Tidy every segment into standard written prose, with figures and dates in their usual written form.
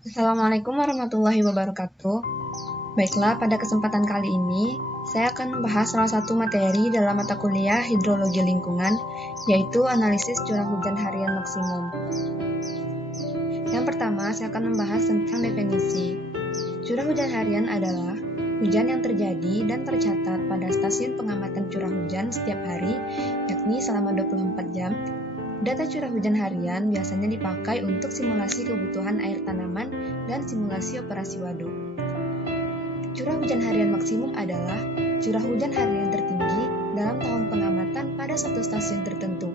Assalamualaikum warahmatullahi wabarakatuh. Baiklah, pada kesempatan kali ini, saya akan membahas salah satu materi dalam mata kuliah Hidrologi Lingkungan, yaitu analisis curah hujan harian maksimum. Yang pertama, saya akan membahas tentang definisi. Curah hujan harian adalah hujan yang terjadi dan tercatat pada stasiun pengamatan curah hujan setiap hari, yakni selama 24 jam. Data curah hujan harian biasanya dipakai untuk simulasi kebutuhan air tanaman dan simulasi operasi waduk. Curah hujan harian maksimum adalah curah hujan harian tertinggi dalam tahun pengamatan pada satu stasiun tertentu.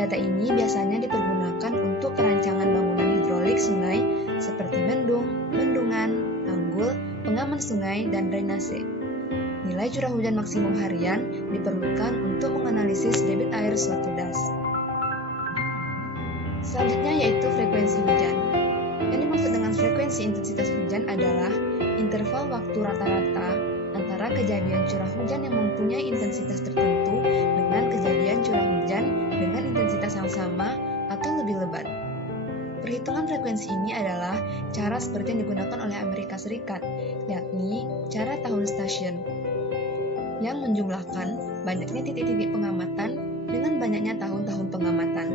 Data ini biasanya dipergunakan untuk perancangan bangunan hidrolik sungai seperti bendung, bendungan, tanggul, pengaman sungai, dan drainase. Nilai curah hujan maksimum harian diperlukan untuk menganalisis debit air suatu das. Selanjutnya yaitu frekuensi hujan. Yang dimaksud dengan frekuensi intensitas hujan adalah interval waktu rata-rata antara kejadian curah hujan yang mempunyai intensitas tertentu dengan kejadian curah hujan dengan intensitas yang sama atau lebih lebat. Perhitungan frekuensi ini adalah cara seperti yang digunakan oleh Amerika Serikat, yakni cara tahun station, yang menjumlahkan banyaknya titik-titik pengamatan dengan banyaknya tahun-tahun pengamatan.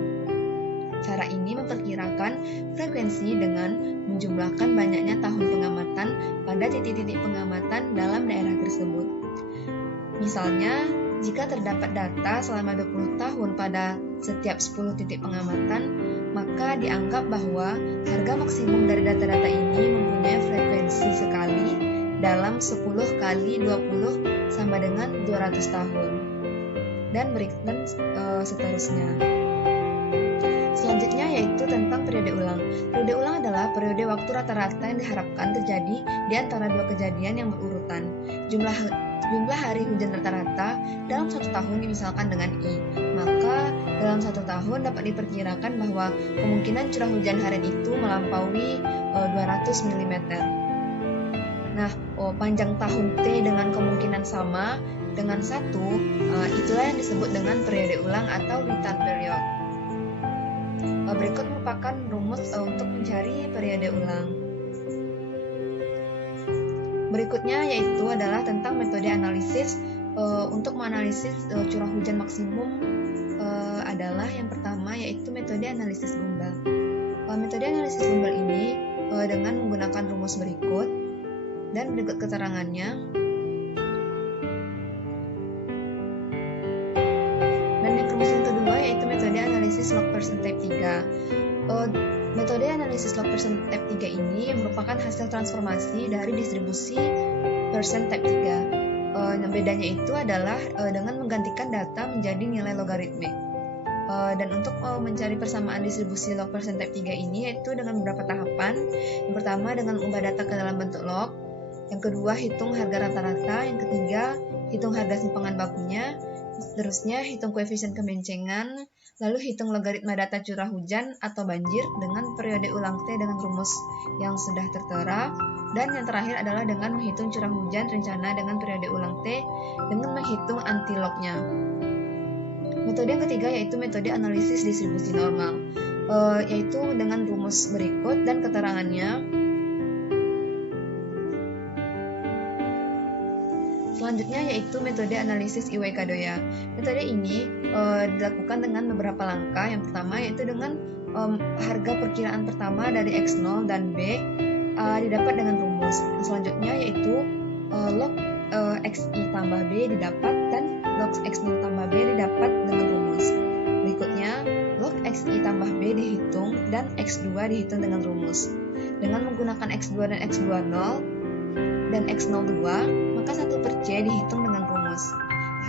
Cara ini memperkirakan frekuensi dengan menjumlahkan banyaknya tahun pengamatan pada titik-titik pengamatan dalam daerah tersebut. Misalnya, jika terdapat data selama 20 tahun pada setiap 10 titik pengamatan, maka dianggap bahwa harga maksimum dari data-data ini mempunyai frekuensi sekali dalam 10 kali 20 sama dengan 200 tahun. Dan seterusnya. Selanjutnya yaitu tentang periode ulang. Periode ulang adalah periode waktu rata-rata yang diharapkan terjadi di antara dua kejadian yang berurutan. Jumlah hari hujan rata-rata dalam satu tahun dimisalkan dengan I. Maka dalam satu tahun dapat diperkirakan bahwa kemungkinan curah hujan harian itu melampaui 200 mm. Nah, panjang tahun T dengan kemungkinan sama dengan 1, itulah yang disebut dengan periode ulang atau return period. Berikut merupakan rumus untuk mencari periode ulang. Berikutnya yaitu adalah tentang metode analisis. Untuk menganalisis curah hujan maksimum adalah yang pertama yaitu metode analisis Gumbel. Metode analisis Gumbel ini dengan menggunakan rumus berikut dan berikut keterangannya. Log percent type 3. Metode analisis log percent type 3 ini merupakan hasil transformasi dari distribusi percent type 3. Bedanya itu adalah dengan menggantikan data menjadi nilai logaritmik. Dan untuk mencari persamaan distribusi log percent type 3 ini yaitu dengan beberapa tahapan. Yang pertama dengan mengubah data ke dalam bentuk log. Yang kedua hitung harga rata-rata. Yang ketiga hitung harga simpangan bakunya. Seterusnya hitung koefisien kebencengan. Lalu hitung logaritma data curah hujan atau banjir dengan periode ulang T dengan rumus yang sudah tertera. Dan yang terakhir adalah dengan menghitung curah hujan rencana dengan periode ulang T dengan menghitung anti-lognya. Metode yang ketiga yaitu metode analisis distribusi normal, yaitu dengan rumus berikut dan keterangannya. Selanjutnya yaitu metode analisis Iwai-Kadoya. Metode ini dilakukan dengan beberapa langkah. Yang pertama yaitu dengan harga perkiraan pertama dari X0 dan B didapat dengan rumus. Selanjutnya yaitu log XI tambah B didapat dan log X0 tambah B didapat dengan rumus. Berikutnya log XI tambah B dihitung dan X2 dihitung dengan rumus. Dengan menggunakan X2 dan X20 dan X02, maka 1/C dihitung dengan rumus.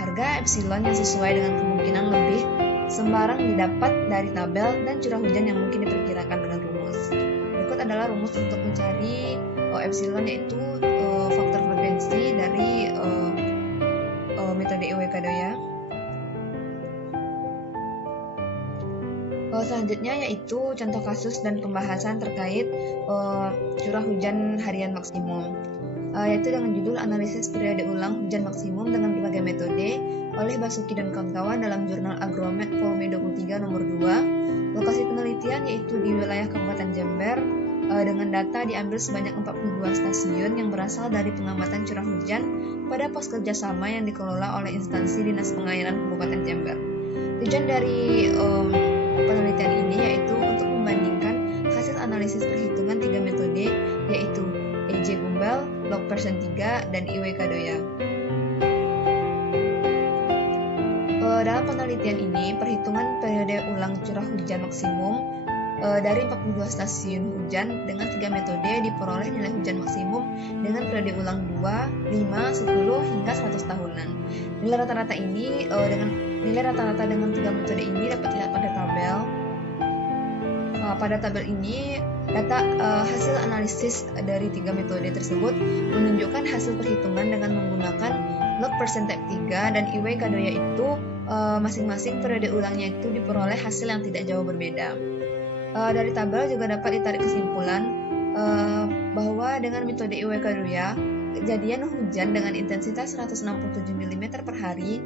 Harga epsilon yang sesuai dengan kemungkinan lebih sembarang didapat dari tabel dan curah hujan yang mungkin diperkirakan dengan rumus. Berikut adalah rumus untuk mencari epsilon yaitu faktor frekuensi dari metode Iwai-Kadoya. Selanjutnya yaitu contoh kasus dan pembahasan terkait curah hujan harian maksimum. Yaitu dengan judul analisis periode ulang hujan maksimum dengan berbagai metode oleh Basuki dan kawan-kawan dalam jurnal Agromet volume 23 nomor 2. Lokasi penelitian yaitu di wilayah Kabupaten Jember, dengan data diambil sebanyak 42 stasiun yang berasal dari pengamatan curah hujan pada pos kerjasama yang dikelola oleh instansi Dinas Pengairan Kabupaten Jember. Tujuan dari penelitian ini yaitu untuk membandingkan hasil analisis perhitungan 3 metode, yaitu EJ Gumbel, log persen 3, dan IWK Doya. Dalam penelitian ini, perhitungan periode ulang curah hujan maksimum dari 42 stasiun hujan dengan 3 metode diperoleh nilai hujan maksimum dengan periode ulang 2, 5, 10, hingga 100 tahunan. Nilai rata-rata dengan 3 metode ini dapat dilihat pada tabel. Pada tabel ini, data hasil analisis dari 3 metode tersebut menunjukkan hasil perhitungan dengan menggunakan log persen type 3 dan IWK Doya itu masing-masing periode ulangnya itu diperoleh hasil yang tidak jauh berbeda. Dari tabel juga dapat ditarik kesimpulan bahwa dengan metode IWK Doya, kejadian hujan dengan intensitas 167 mm per hari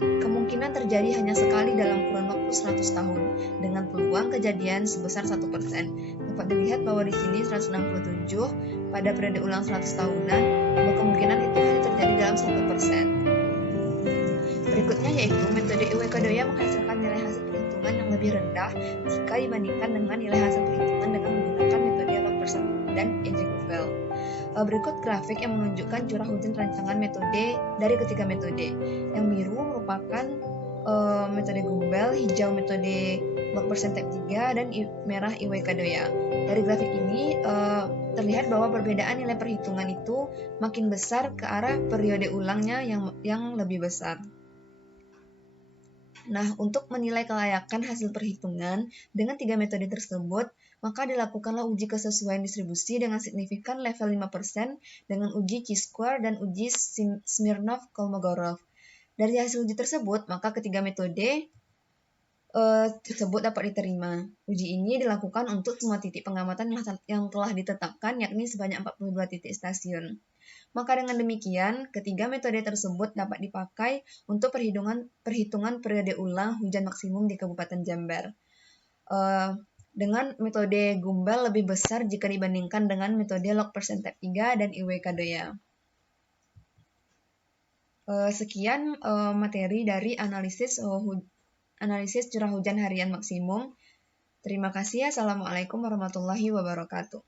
kemungkinan terjadi hanya sekali dalam kurun waktu 100 tahun dengan peluang kejadian sebesar 1%. Dapat dilihat bahwa di sini 167 pada periode ulang 100 tahunan, kemungkinan itu hanya terjadi dalam 1%. Berikutnya yaitu metode IWK Doya menghasilkan nilai hasil perhitungan yang lebih rendah jika dibandingkan dengan nilai hasil perhitungan dengan menggunakan metode log persen dan EJ Gumbel. Berikut grafik yang menunjukkan curah hujan rancangan metode dari ketiga metode. Yang biru merupakan metode Gumbel, hijau metode log persen type 3, dan merah IWK Doya. Dari grafik ini terlihat bahwa perbedaan nilai perhitungan itu makin besar ke arah periode ulangnya yang lebih besar. Nah, untuk menilai kelayakan hasil perhitungan dengan 3 metode tersebut, maka dilakukanlah uji kesesuaian distribusi dengan signifikan level 5% dengan uji chi-square dan uji Smirnov-Kolmogorov. Dari hasil uji tersebut, maka ketiga metode tersebut dapat diterima. Uji ini dilakukan untuk semua titik pengamatan yang telah ditetapkan, yakni sebanyak 42 titik stasiun. Maka dengan demikian, ketiga metode tersebut dapat dipakai untuk perhitungan periode ulang hujan maksimum di Kabupaten Jember. Dengan metode Gumbel lebih besar jika dibandingkan dengan metode log persen type 3 dan IWK Doya. Sekian materi dari analisis curah hujan harian maksimum. Terima kasih. Assalamualaikum warahmatullahi wabarakatuh.